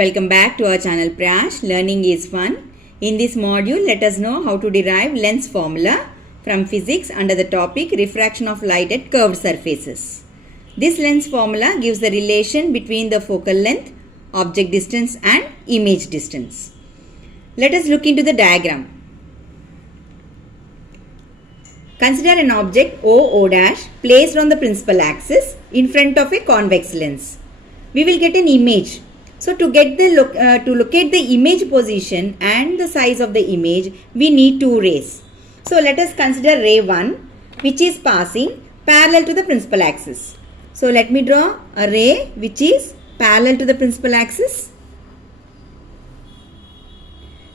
Welcome back to our channel Prash. Learning is fun. In this module, let us know how to derive lens formula from physics under the topic refraction of light at curved surfaces. This lens formula gives the relation between the focal length, object distance and image distance. Let us look into the diagram. Consider an object OO' placed on the principal axis in front of a convex lens. We will get an image. So to locate the image position and the size of the image, we need two rays. So let us consider ray 1, which is passing parallel to the principal axis. So let me draw a ray which is parallel to the principal axis.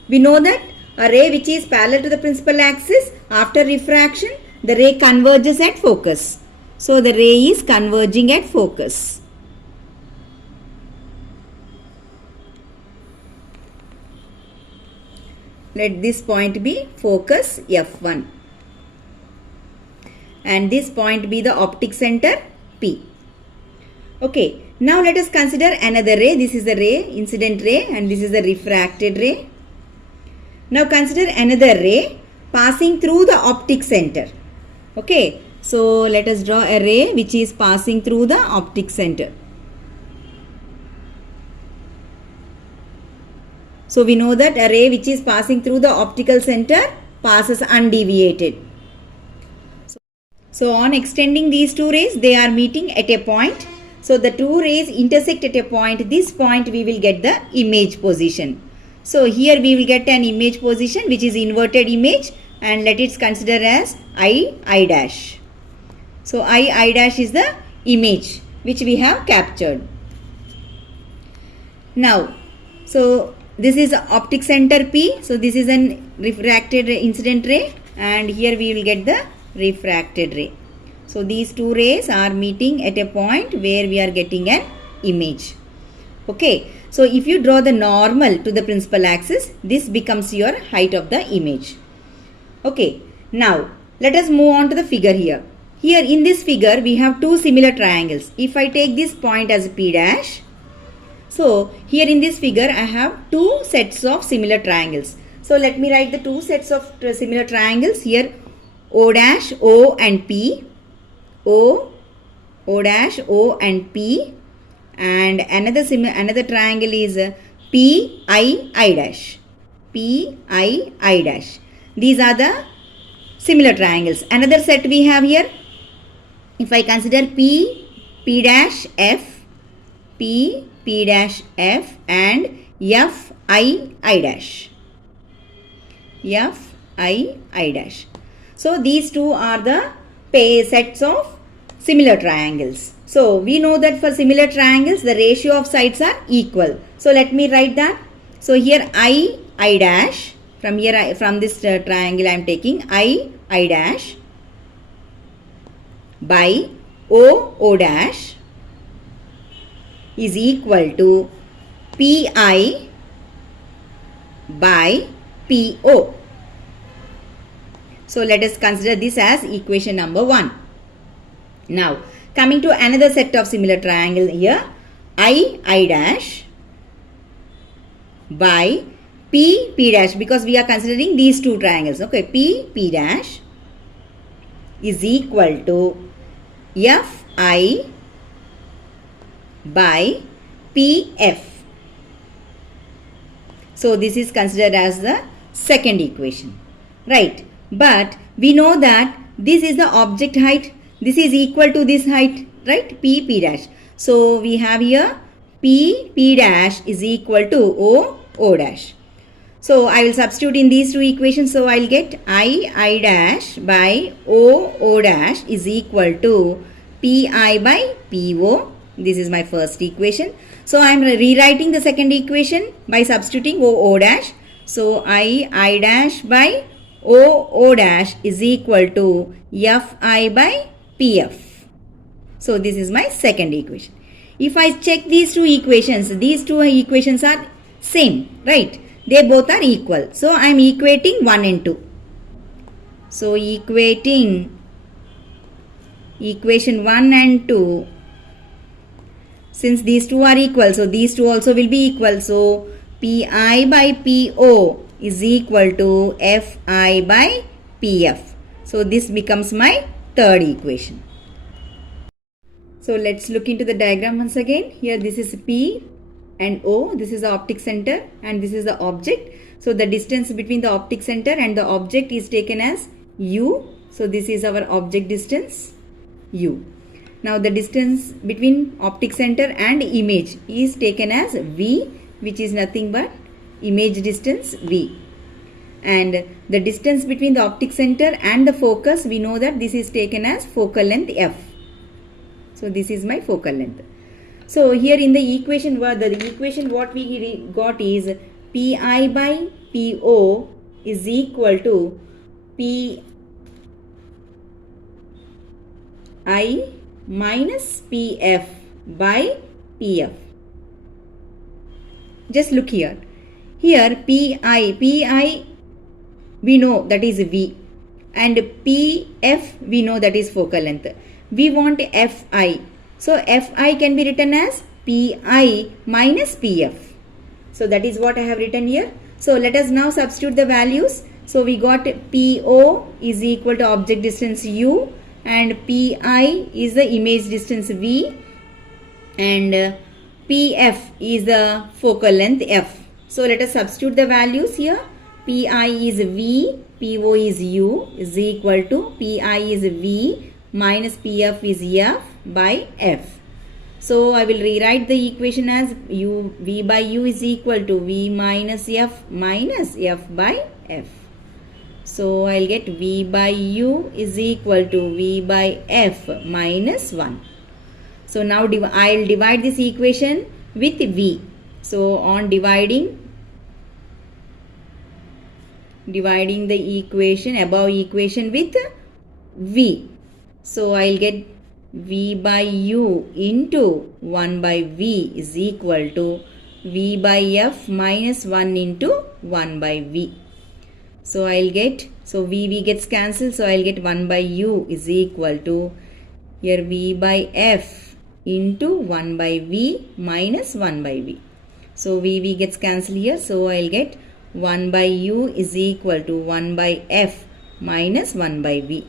We know that a ray which is parallel to the principal axis, after refraction, the ray converges at focus. So the ray is converging at focus. Let this point be focus F1 and this point be the optic center P. Okay, now let us consider another ray. This is the ray, incident ray, and this is the refracted ray. Now consider another ray passing through the optic center. Okay, so let us draw a ray which is passing through the optic center. So we know that a ray which is passing through the optical center passes undeviated. So on extending these two rays, they are meeting at a point. So the two rays intersect at a point. This point we will get the image position. So here we will get an image position which is inverted image, and let it consider as I'. So I' is the image which we have captured. Now, so this is optic center P. So this is an refracted incident ray, and here we will get the refracted ray. So these two rays are meeting at a point where we are getting an image. Okay. So if you draw the normal to the principal axis, this becomes your height of the image. Okay. Now let us move on to the figure here. Here in this figure we have two similar triangles. If I take this point as P', so here in this figure I have two sets of similar triangles. So let me write the two sets of similar triangles here. O', O and P. O', O and P. And another triangle is PI'. PI'. These are the similar triangles. Another set we have here. If I consider P', F, P', F and F'. F'. So these two are the sets of similar triangles. So we know that for similar triangles the ratio of sides are equal. So let me write that. So here I', from this triangle I am taking I' by O' is equal to Pi by Po. So let us consider this as equation number 1. Now coming to another set of similar triangle here, I' by P', because we are considering these two triangles. Okay, P' is equal to Fi by Pf. So this is considered as the second equation, right? But we know that this is the object height. This is equal to this height, right? P'. So we have here P' is equal to O'. So I will substitute in these two equations. So I will get I' by O' is equal to Pi by Po. This is my first equation. So I am rewriting the second equation by substituting O'. So I' by O' is equal to Fi by Pf. So this is my second equation. If I check these two equations are same, right? They both are equal. So I am equating 1 and 2. So equating equation 1 and 2. Since these two are equal, so these two also will be equal. So Pi by Po is equal to Fi by Pf. So this becomes my third equation. So let's look into the diagram once again. Here this is P and O. This is the optic center and this is the object. So the distance between the optic center and the object is taken as U. So this is our object distance U. Now the distance between optic center and image is taken as V, which is nothing but image distance V. And the distance between the optic center and the focus, we know that this is taken as focal length F. So this is my focal length. So here in the equation, what we got is Pi by Po is equal to Pi minus Pf by Pf. Just look here. Here Pi we know that is V, and Pf we know that is focal length. We want Fi. So Fi can be written as Pi minus Pf. So that is what I have written here. So let us now substitute the values. So we got Po is equal to object distance U, and Pi is the image distance V, and Pf is the focal length F. So let us substitute the values here. Pi is V, Po is U is equal to Pi is V minus Pf is F by F. So I will rewrite the equation as V by U is equal to V minus F by F. So I'll get V by U is equal to V by F minus 1. So now I'll divide this equation with V. So on dividing the equation, above equation with V. So I'll get V by U into 1 by V is equal to V by F minus 1 into 1 by V. So I'll get, so V gets cancelled, so I'll get 1 by U is equal to, here V by F into 1 by V minus 1 by V. So V gets cancelled here, so I'll get 1 by U is equal to 1 by F minus 1 by V.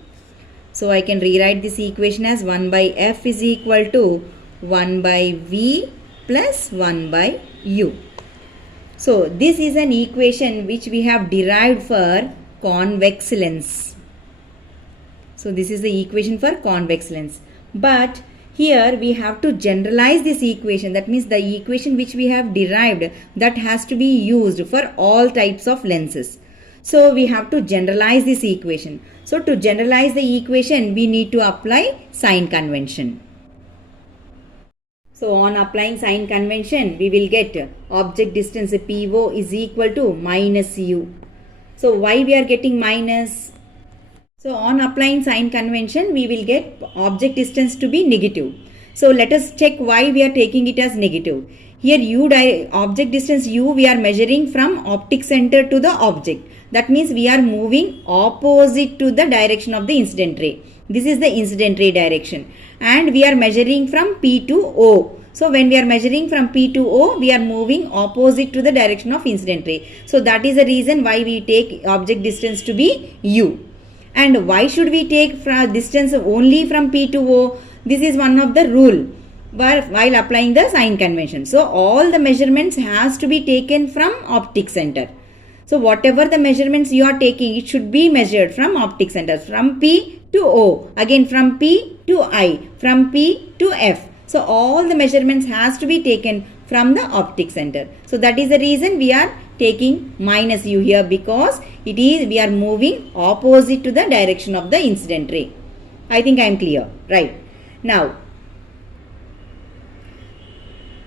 So I can rewrite this equation as 1 by F is equal to 1 by V plus 1 by U. So this is an equation which we have derived for convex lens. So this is the equation for convex lens. But here we have to generalize this equation. That means the equation which we have derived, that has to be used for all types of lenses. So we have to generalize this equation. So to generalize the equation, we need to apply sign convention. So on applying sign convention, we will get object distance PO is equal to minus U. So why we are getting minus? So on applying sign convention, we will get object distance to be negative. So let us check why we are taking it as negative. Here object distance U we are measuring from optic center to the object. That means we are moving opposite to the direction of the incident ray. This is the incident ray direction. And we are measuring from P to O. So when we are measuring from P to O, we are moving opposite to the direction of incident ray. So that is the reason why we take object distance to be U. And why should we take distance only from P to O? This is one of the rule while applying the sign convention. So all the measurements has to be taken from optic center. So whatever the measurements you are taking, it should be measured from optic center, from P to O, again from P to I, from P to F. So all the measurements has to be taken from the optic center. So that is the reason we are taking minus U here, because we are moving opposite to the direction of the incident ray. I think I am clear, right? Now,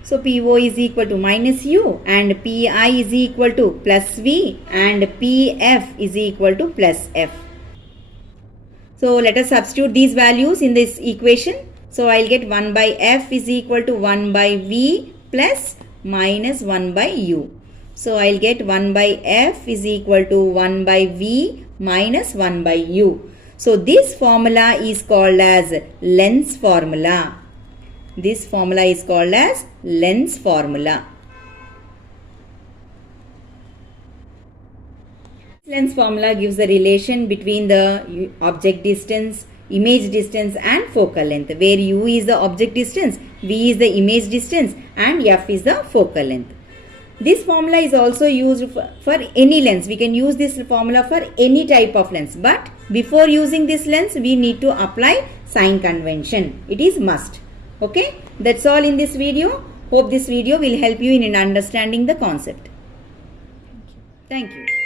so PO is equal to minus U and PI is equal to plus V and PF is equal to plus F. So let us substitute these values in this equation. So I'll get 1 by F is equal to 1 by V plus minus 1 by U. So I'll get 1 by F is equal to 1 by V minus 1 by U. So this formula is called as lens formula. This formula is called as Lens formula. Lens formula gives the relation between the object distance, image distance and focal length, where u is the object distance, v is the image distance and f is the focal length. This formula is also used for any lens. We can use this formula for any type of lens, but before using this lens we need to apply sign convention. It is must. Okay, that's all in this video. Hope this video will help you in understanding the concept. Thank you.